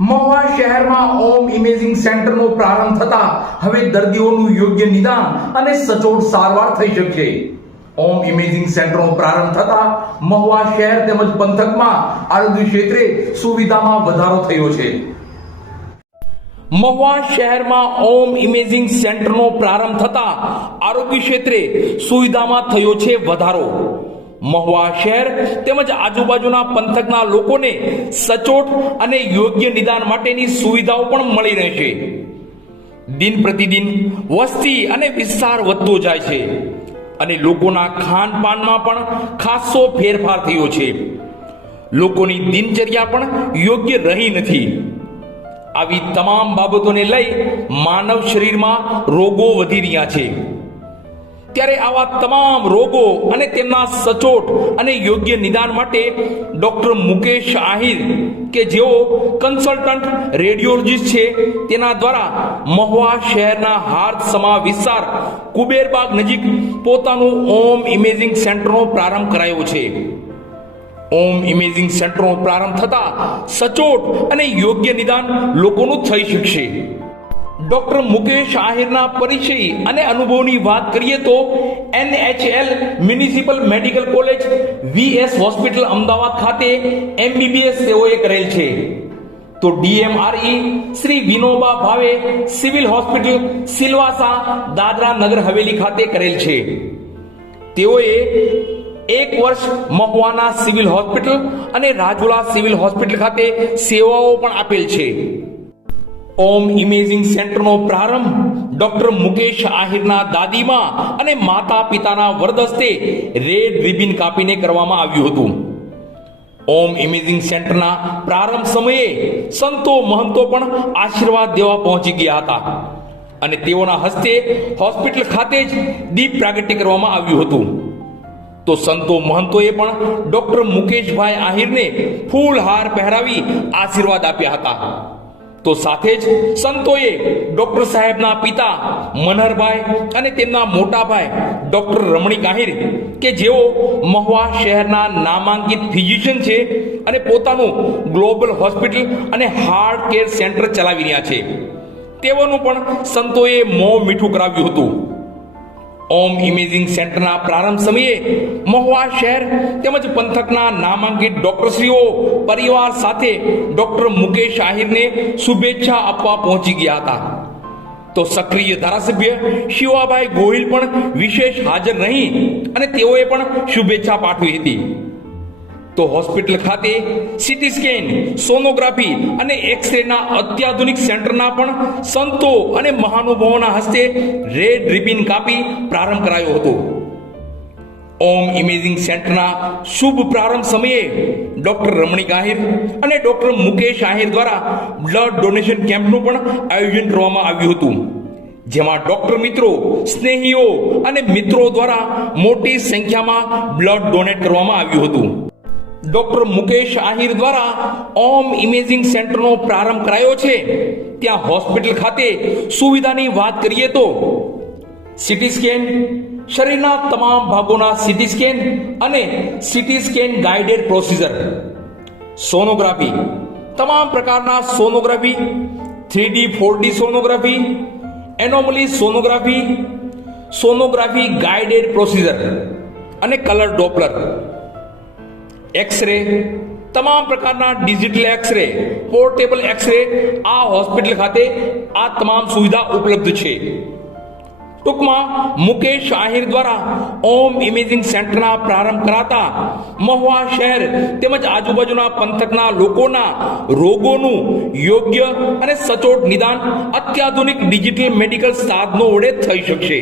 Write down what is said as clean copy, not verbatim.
મહુવા શહેરમાં ઓમ ઇમેજિંગ સેન્ટરનો પ્રારંભ થતા હવે દર્દીઓનું યોગ્ય નિદાન અને સચોટ સારવાર થઈ શકશે. ઓમ ઇમેજિંગ સેન્ટરનો પ્રારંભ થતા મહુવા શહેર તેમજ પંથકમાં આરોગ્ય ક્ષેત્રે સુવિધામાં વધારો થયો છે. મહુવા શહેરમાં ઓમ ઇમેજિંગ સેન્ટરનો પ્રારંભ થતા આરોગ્ય ક્ષેત્રે સુવિધામાં થયો છે વધારો. મહુવા શહેર તેમજ આજુબાજુના પંથકના લોકોને સચોટ અને યોગ્ય નિદાન માટેની સુવિધાઓ પણ મળી રહેશે. દિન પ્રતિદિન વસ્તી અને વિસ્તાર વધતો જાય છે અને લોકોના ખાનપાનમાં પણ ખાસો ફેરફાર થયો છે. લોકોની દિનચર્યા પણ યોગ્ય રહી નથી. આવી તમામ બાબતોને લઈ માનવ શરીરમાં રોગો વધી રહ્યા છે. ત્યારે આવા તમામ રોગો અને તેમના સચોટ અને યોગ્ય નિદાન માટે ડોક્ટર મુકેશ આહિર કે જેઓ કન્સલ્ટન્ટ રેડિયોલોજીસ્ટ છે, તેના દ્વારા મહુવા શહેરના હાર્દસમા વિસ્તાર કુબેરબાગ નજીક પોતાનું ઓમ ઇમેજિંગ સેન્ટરનો પ્રારંભ કરાયો છે. ઓમ ઇમેજિંગ સેન્ટરનો પ્રારંભ થતા સચોટ અને યોગ્ય નિદાન લોકોનું થઈ શકશે. ડોક્ટર મુકેશ આહિરના પરિચય અને અનુભવની વાત કરીએ તો NHL municipal medical college VS hospital Ahmedabad ખાતે MBBS તેઓએ કરેલ છે. તો DMRE શ્રી વિનોબા ભાવે સિવિલ હોસ્પિટલ સિલવાસા દાદરા નગર હવેલી ખાતે કરેલ છે. તેઓએ 1 વર્ષ મહુવાના સિવિલ હોસ્પિટલ અને રાજુલા સિવિલ હોસ્પિટલ ખાતે સેવાઓ પણ આપેલ છે. ઓમ ઇમેજિંગ સેન્ટરનો પ્રારંભ ડોક્ટર મુકેશ આહિરના દાદીમા અને માતા પિતાના વરદસ્તે રેડ રિબિન કાપીને કરવામાં આવ્યું હતું. ઓમ ઇમેજિંગ સેન્ટરના પ્રારંભ સમયે સંતો મહંતો પણ આશીર્વાદ દેવા પહોંચી ગયા હતા અને તેઓના હસ્તે હોસ્પિટલ ખાતે જ દીપ પ્રાગટ્ય કરવામાં આવ્યું હતું. તો સંતો મહંતોએ પણ ડોક્ટર મુકેશભાઈ આહિરને ફૂલહાર પહેરાવી આશીર્વાદ આપ્યા હતા. તો સાથે જ સંતોએ ડોક્ટર સાહેબના પિતા મનહરભાઈ અને તેમના મોટા ભાઈ ડોક્ટર રમણીક આહિર કે જેઓ મહુવા શહેરના નામાંકિત ફિઝિશિયન છે અને પોતાનું ગ્લોબલ હોસ્પિટલ અને હાર્ટ કેર સેન્ટર ચલાવી રહ્યા છે, તેઓનું પણ સંતોએ મોં મીઠું કરાવ્યું હતું. ઓમ ઇમેજિંગ સેન્ટરના પ્રારંભ સમયે મહુવા શહેર તેમજ પંથકના નામાંકિત ડોક્ટરશ્રીઓ પરિવાર સાથે ડોક્ટર મુકેશ આહિરને શુભેચ્છા આપવા પહોંચી ગયા હતા. તો સક્રિય ધારાસભ્ય શિવાભાઈ ગોહિલ પણ વિશેષ હાજર રહી અને તેઓએ પણ શુભેચ્છા પાઠવી હતી. તો હોસ્પિટલ ખાતે સીટી સ્કેન, સોનોગ્રાફી અને એક્સરેના અત્યાધુનિક સેન્ટરના પણ સંતો અને મહાનુભાવોના હસ્તે રેડ રિબિન કાપી પ્રારંભ કરાયો હતો. ઓમ ઇમેજિંગ સેન્ટરના શુભ પ્રારંભ સમયે ડોક્ટર રમણીક આહિર અને ડોક્ટર મુકેશ આહિર દ્વારા બ્લડ ડોનેશન કેમ્પનું પણ આયોજન કરવામાં આવ્યું હતું, જેમાં ડોક્ટર મિત્રો, સ્નેહીઓ અને મિત્રો દ્વારા મોટી સંખ્યામાં બ્લડ ડોનેટ કરવામાં આવ્યું હતું. ડોક્ટર મુકેશ આહિર દ્વારા ઓમ ઇમેજિંગ સેન્ટરનો પ્રારંભ કરાયો છે. ત્યાં હોસ્પિટલ ખાતે સુવિધાની વાત કરીએ તો સીટી સ્કેન, શરીરના તમામ ભાગોના સીટી સ્કેન અને CT scan guided procedure, sonography, તમામ પ્રકારના sonography, 3D 4D sonography, anomaly sonography, sonography guided procedure અને કલર ડોપલર, એક્સરે, તમામ પ્રકારના ડિજિટલ એક્સરે, પોર્ટેબલ એક્સરે આ હોસ્પિટલ ખાતે આ તમામ સુવિધા ઉપલબ્ધ છે. ટૂંકમાં મુકેશ આહિર દ્વારા ઓમ ઇમેજિંગ સેન્ટરના પ્રારંભ કરાતા મહુવા શહેર તેમજ આજુબાજુના પંથકના લોકોના રોગોનું યોગ્ય અને સચોટ નિદાન અત્યાધુનિક ડિજિટલ મેડિકલ સાધનો વડે થઈ શકશે.